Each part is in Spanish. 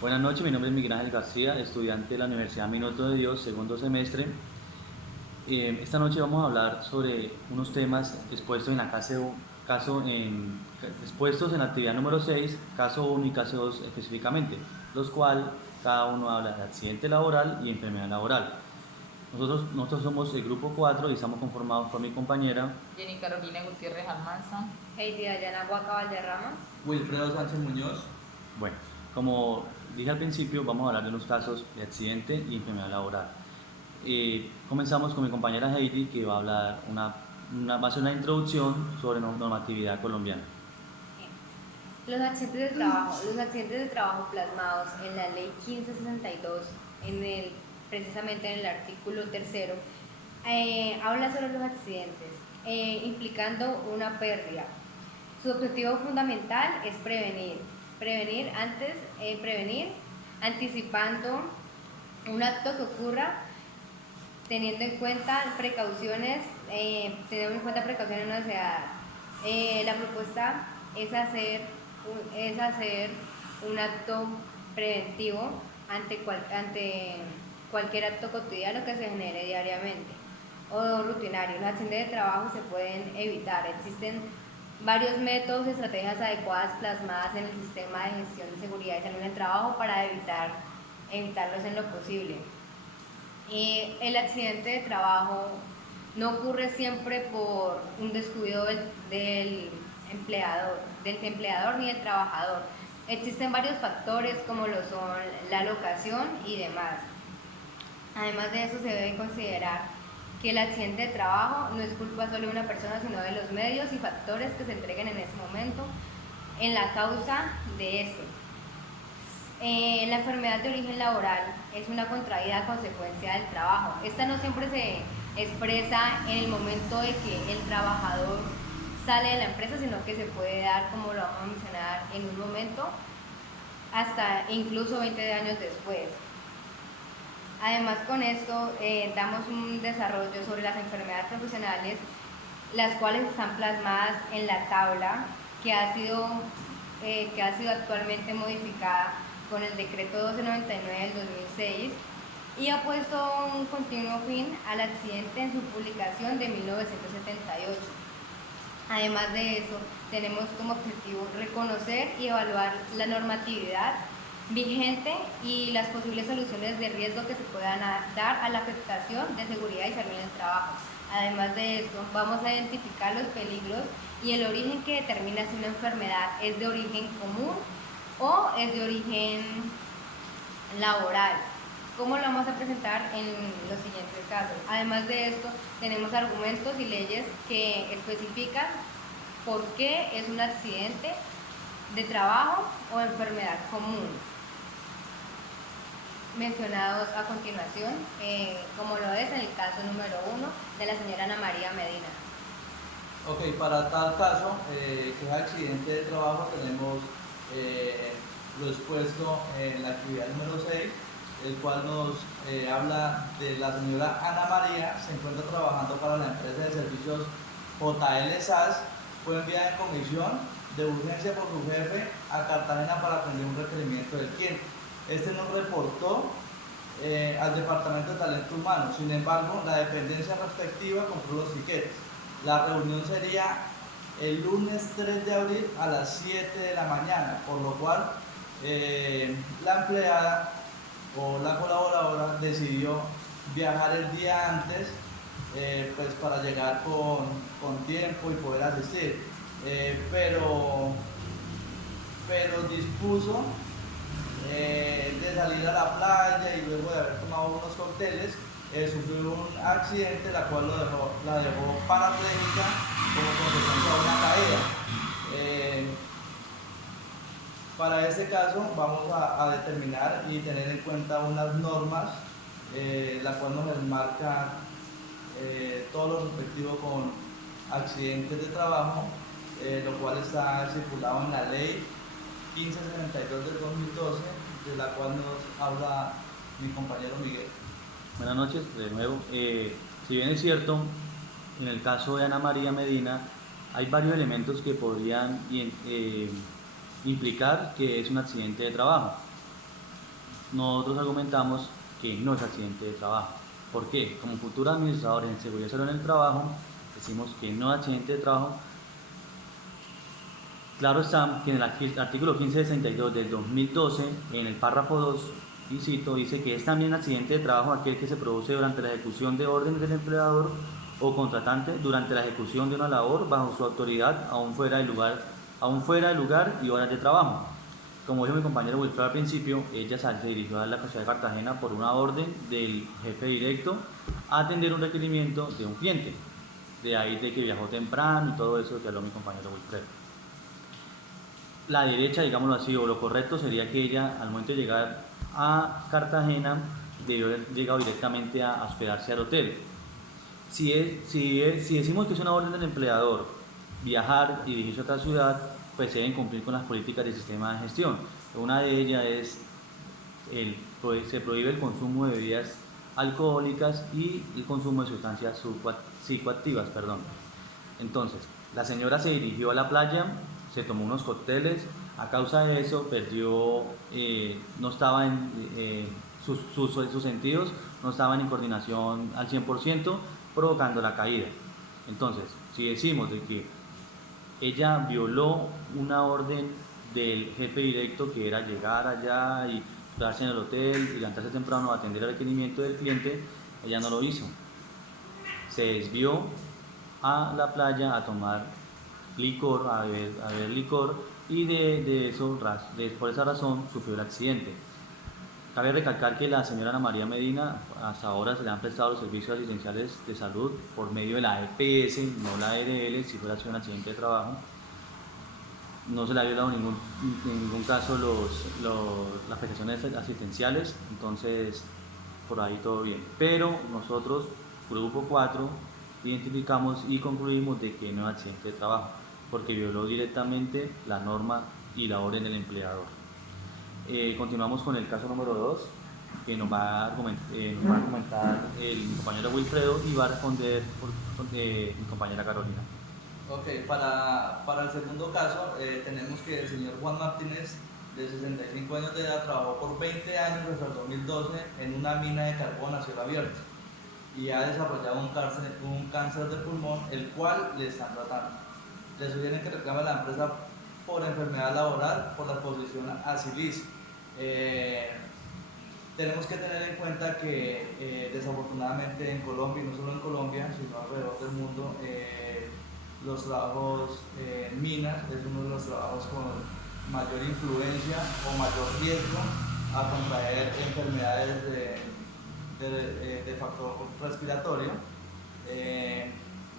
Buenas noches, mi nombre es Miguel Ángel García, estudiante de la Universidad Minuto de Dios, segundo semestre. Esta noche vamos a hablar sobre unos temas expuestos en la expuestos en la actividad número 6, caso 1 y caso 2 específicamente, los cuales cada uno habla de accidente laboral y enfermedad laboral. Nosotros somos el grupo 4 y estamos conformados por mi compañera Jenny Carolina Gutiérrez Almanza, Heidi Dayana Guaca Valderrama. Wilfredo Sánchez Muñoz. Bueno, como dije al principio, vamos a hablar de unos casos de accidente y enfermedad laboral. Comenzamos con mi compañera Heidi, que va a hablar va a hacer una introducción sobre normatividad colombiana. Los accidentes de trabajo. Los accidentes de trabajo plasmados en la ley 1562, precisamente en el artículo 3, habla sobre los accidentes, implicando una pérdida. Su objetivo fundamental es prevenir, anticipando un acto que ocurra, teniendo en cuenta precauciones no deseadas. La propuesta es hacer un acto preventivo ante cualquier acto cotidiano que se genere diariamente o rutinario. Los accidentes de trabajo se pueden evitar. Existen varios métodos y estrategias adecuadas plasmadas en el sistema de gestión de seguridad y salud en el trabajo para evitarlos en lo posible. El accidente de trabajo no ocurre siempre por un descuido del empleador ni del trabajador. Existen varios factores como lo son la locación y demás. Además de eso, se debe considerar que el accidente de trabajo no es culpa solo de una persona, sino de los medios y factores que se entreguen en ese momento en la causa de esto. La enfermedad de origen laboral es una contraída consecuencia del trabajo. Esta no siempre se expresa en el momento de que el trabajador sale de la empresa, sino que se puede dar, como lo vamos a mencionar en un momento, hasta incluso 20 años después. Además, con esto damos un desarrollo sobre las enfermedades profesionales, las cuales están plasmadas en la tabla que ha sido actualmente modificada con el decreto 1299 del 2006 y ha puesto un continuo fin al accidente en su publicación de 1978. Además de eso, tenemos como objetivo reconocer y evaluar la normatividad vigente y las posibles soluciones de riesgo que se puedan dar a la afectación de seguridad y salud en el trabajo. Además de esto, vamos a identificar los peligros y el origen que determina si una enfermedad es de origen común o es de origen laboral. ¿Cómo lo vamos a presentar en los siguientes casos? Además de esto, tenemos argumentos y leyes que especifican por qué es un accidente de trabajo o enfermedad común, mencionados a continuación, como lo es en el caso número 1 de la señora Ana María Medina. Ok, para tal caso, que es accidente de trabajo, tenemos lo expuesto en la actividad número 6, el cual nos habla de la señora Ana María. Se encuentra trabajando para la empresa de servicios JL SAS. Fue enviada en comisión de urgencia por su jefe a Cartagena para atender un requerimiento del cliente. Este nos reportó al Departamento de Talento Humano. Sin embargo, la dependencia respectiva compró los tiquetes. La reunión sería el lunes 3 de abril a las 7 de la mañana, por lo cual la empleada o la colaboradora decidió viajar el día antes pues para llegar con tiempo y poder asistir, pero dispuso de salir a la playa y luego de haber tomado unos cócteles sufrió un accidente, la cual la dejó parapléjica como consecuencia de una caída. Para este caso vamos a determinar y tener en cuenta unas normas, la cual nos enmarca todo lo respectivo con accidentes de trabajo, lo cual está estipulado en la ley 1572 del 2012, de la cual nos habla mi compañero Miguel. Buenas noches, de nuevo. Si bien es cierto, en el caso de Ana María Medina, hay varios elementos que podrían implicar que es un accidente de trabajo. nosotros argumentamos que no es accidente de trabajo. ¿Por qué? Como futuros administradores en seguridad y salud en el trabajo, decimos que no es accidente de trabajo. Claro está que en el artículo 1562 del 2012, en el párrafo 2, y cito, dice que es también accidente de trabajo aquel que se produce durante la ejecución de órdenes del empleador o contratante durante la ejecución de una labor bajo su autoridad, aún fuera del lugar y horas de trabajo. Como dijo mi compañero Wilfredo al principio, ella se dirigió a la ciudad de Cartagena por una orden del jefe directo a atender un requerimiento de un cliente. De ahí de que viajó temprano y todo eso que habló mi compañero Wilfredo. La derecha, digámoslo así, o lo correcto sería que ella, al momento de llegar a Cartagena, debió haber llegado directamente a hospedarse al hotel. Si decimos que es una orden del empleador viajar y dirigirse a otra ciudad, pues se deben cumplir con las políticas del sistema de gestión. Una de ellas es, se prohíbe el consumo de bebidas alcohólicas y el consumo de sustancias psicoactivas. Entonces, la señora se dirigió a la playa, se tomó unos cócteles, a causa de eso perdió, no estaba en sus sentidos, no estaban en coordinación al 100%, provocando la caída. Entonces, si decimos de que ella violó una orden del jefe directo, que era llegar allá y quedarse en el hotel y levantarse temprano a atender el requerimiento del cliente, ella no lo hizo. Se desvió a la playa a tomar licor, a beber licor, y por esa razón sufrió el accidente. Cabe recalcar que la señora Ana María Medina hasta ahora se le han prestado los servicios asistenciales de salud por medio de la EPS, no la ARL, si fuera sido un accidente de trabajo. No se le ha violado en ningún caso las prestaciones asistenciales, entonces por ahí todo bien. Pero nosotros, Grupo 4, identificamos y concluimos de que no es accidente de trabajo, porque violó directamente la norma y la orden del empleador. Continuamos con el caso número 2, que nos va a comentar mi compañero Wilfredo y va a responder mi compañera Carolina. Ok, para el segundo caso tenemos que el señor Juan Martínez, de 65 años de edad, trabajó por 20 años desde el 2012 en una mina de carbón a cielo abierto y ha desarrollado un cáncer de pulmón, el cual le están tratando. Le sugieren que reclame a la empresa por enfermedad laboral por la exposición a silicio. Tenemos que tener en cuenta que desafortunadamente en Colombia, y no solo en Colombia, sino alrededor del mundo, los trabajos en minas es uno de los trabajos con mayor influencia o mayor riesgo a contraer enfermedades de factor respiratorio,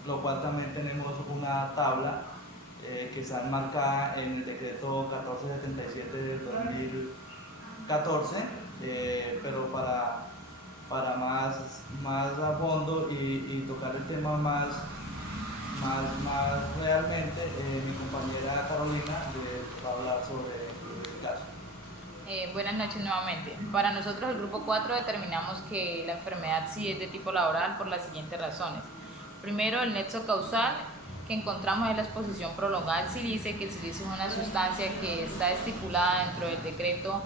lo cual también tenemos una tabla que está enmarcada en el decreto 1477 del 2014, pero para más a fondo y tocar el tema más realmente, mi compañera Carolina va a hablar sobre el caso. Buenas noches nuevamente. Para nosotros, el grupo 4, determinamos que la enfermedad sí es de tipo laboral por las siguientes razones. Primero, el nexo causal que encontramos en la exposición prolongada al silicio, que el silicio es una sustancia que está estipulada dentro del decreto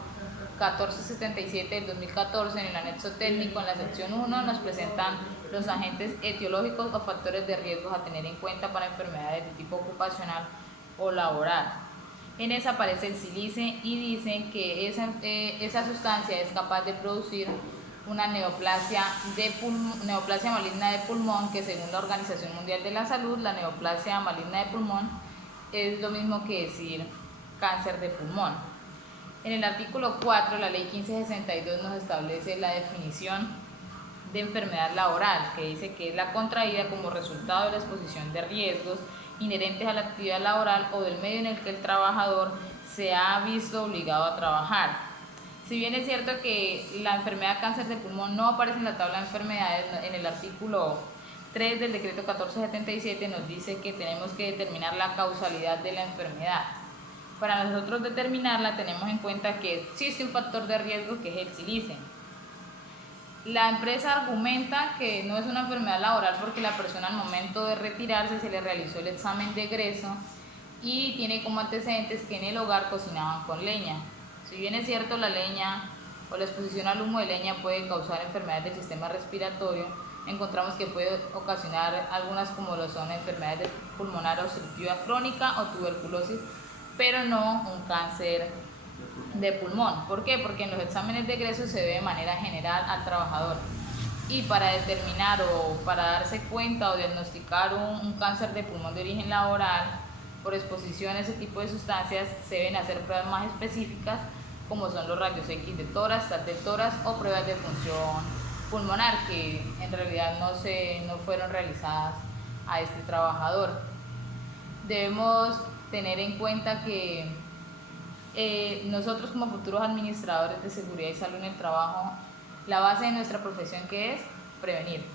1477 del 2014 en el anexo técnico. En la sección 1 nos presentan los agentes etiológicos o factores de riesgo a tener en cuenta para enfermedades de tipo ocupacional o laboral. En esa aparece el silicio y dicen que esa sustancia es capaz de producir una neoplasia maligna de pulmón, que según la Organización Mundial de la Salud, la neoplasia maligna de pulmón es lo mismo que decir cáncer de pulmón. En el artículo 4, la ley 1562 nos establece la definición de enfermedad laboral, que dice que es la contraída como resultado de la exposición de riesgos inherentes a la actividad laboral o del medio en el que el trabajador se ha visto obligado a trabajar. Si bien es cierto que la enfermedad cáncer de pulmón no aparece en la tabla de enfermedades, en el artículo 3 del decreto 1477 nos dice que tenemos que determinar la causalidad de la enfermedad. Para nosotros determinarla tenemos en cuenta que existe un factor de riesgo, que es el silicio. La empresa argumenta que no es una enfermedad laboral porque la persona al momento de retirarse se le realizó el examen de egreso y tiene como antecedentes que en el hogar cocinaban con leña. Si bien es cierto, la leña o la exposición al humo de leña puede causar enfermedades del sistema respiratorio, encontramos que puede ocasionar algunas como lo son enfermedades pulmonar obstructiva crónica o tuberculosis, pero no un cáncer de pulmón. ¿Por qué? Porque en los exámenes de egreso se ve de manera general al trabajador. Y para determinar o para darse cuenta o diagnosticar un cáncer de pulmón de origen laboral por exposición a ese tipo de sustancias, se deben hacer pruebas más específicas como son los rayos X de tórax, TAC de tórax o pruebas de función pulmonar que en realidad no fueron realizadas a este trabajador. Debemos tener en cuenta que nosotros como futuros administradores de seguridad y salud en el trabajo, la base de nuestra profesión que es prevenir.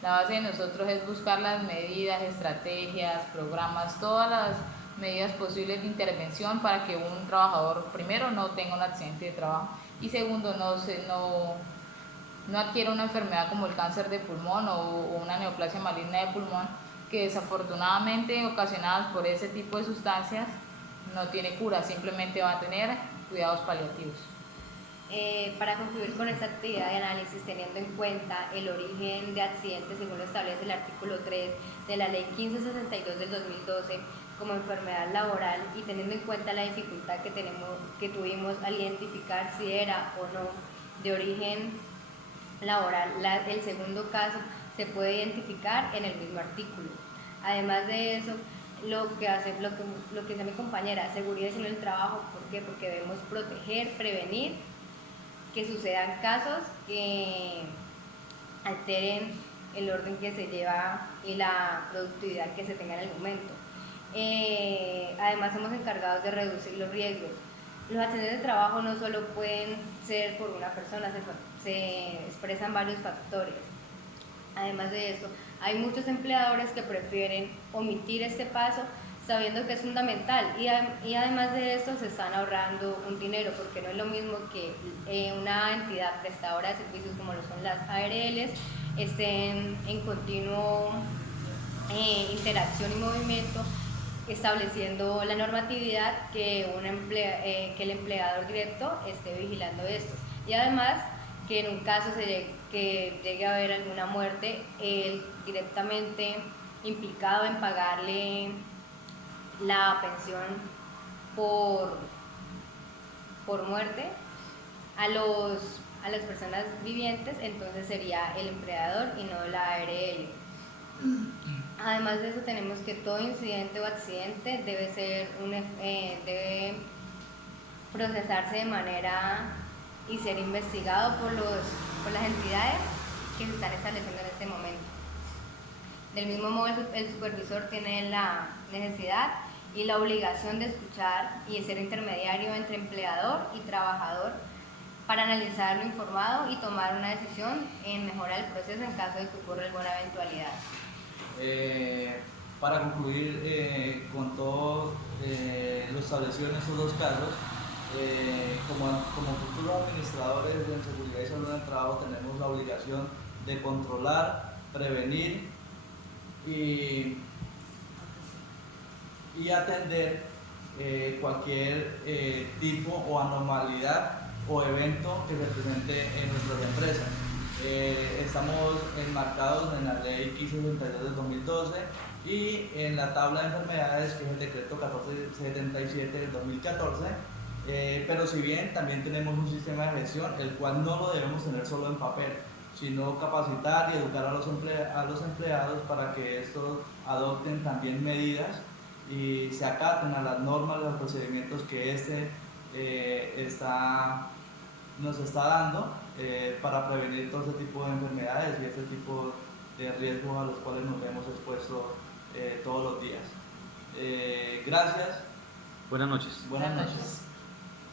La base de nosotros es buscar las medidas, estrategias, programas, todas las medidas posibles de intervención para que un trabajador, primero, no tenga un accidente de trabajo y segundo, no adquiera una enfermedad como el cáncer de pulmón o una neoplasia maligna de pulmón que desafortunadamente ocasionadas por ese tipo de sustancias no tiene cura, simplemente va a tener cuidados paliativos. Para concluir con esta actividad de análisis, teniendo en cuenta el origen de accidentes según lo establece el artículo 3 de la Ley 1562 del 2012 como enfermedad laboral y teniendo en cuenta la dificultad que tuvimos al identificar si era o no de origen laboral, el segundo caso se puede identificar en el mismo artículo. Además de eso, lo que hace mi compañera, seguridad y salud en el trabajo, ¿por qué? Porque debemos proteger, prevenir que sucedan casos que alteren el orden que se lleva y la productividad que se tenga en el momento. Además, somos encargados de reducir los riesgos. Los accidentes de trabajo no solo pueden ser por una persona, se expresan varios factores. Además de eso, hay muchos empleadores que prefieren omitir este paso sabiendo que es fundamental y además de esto se están ahorrando un dinero porque no es lo mismo que una entidad prestadora de servicios como lo son las ARLs estén en continuo interacción y movimiento estableciendo la normatividad que el empleador directo esté vigilando esto y además que en un caso que llegue a haber alguna muerte, el directamente implicado en pagarle la pensión por muerte a las personas vivientes, entonces sería el empleador y no la ARL. Además de eso, tenemos que todo incidente o accidente debe procesarse de manera y ser investigado por las entidades que se están estableciendo en este momento. Del mismo modo, el supervisor tiene la necesidad y la obligación de escuchar y de ser intermediario entre empleador y trabajador para analizar lo informado y tomar una decisión en mejorar el proceso en caso de que ocurra alguna eventualidad. Para concluir con todo lo establecido en estos dos casos, como futuros administradores de seguridad y salud en el trabajo tenemos la obligación de controlar, prevenir y atender cualquier tipo o anormalidad o evento que se presente en nuestras empresas. Estamos enmarcados en la Ley 1562 del 2012 y en la tabla de enfermedades que es el decreto 1477 del 2014, pero si bien también tenemos un sistema de gestión el cual no lo debemos tener solo en papel, sino capacitar y educar a los empleados para que estos adopten también medidas y se acaten a las normas, a los procedimientos que nos está dando para prevenir todo ese tipo de enfermedades y ese tipo de riesgos a los cuales nos vemos expuestos todos los días. Gracias. Buenas noches. Buenas noches.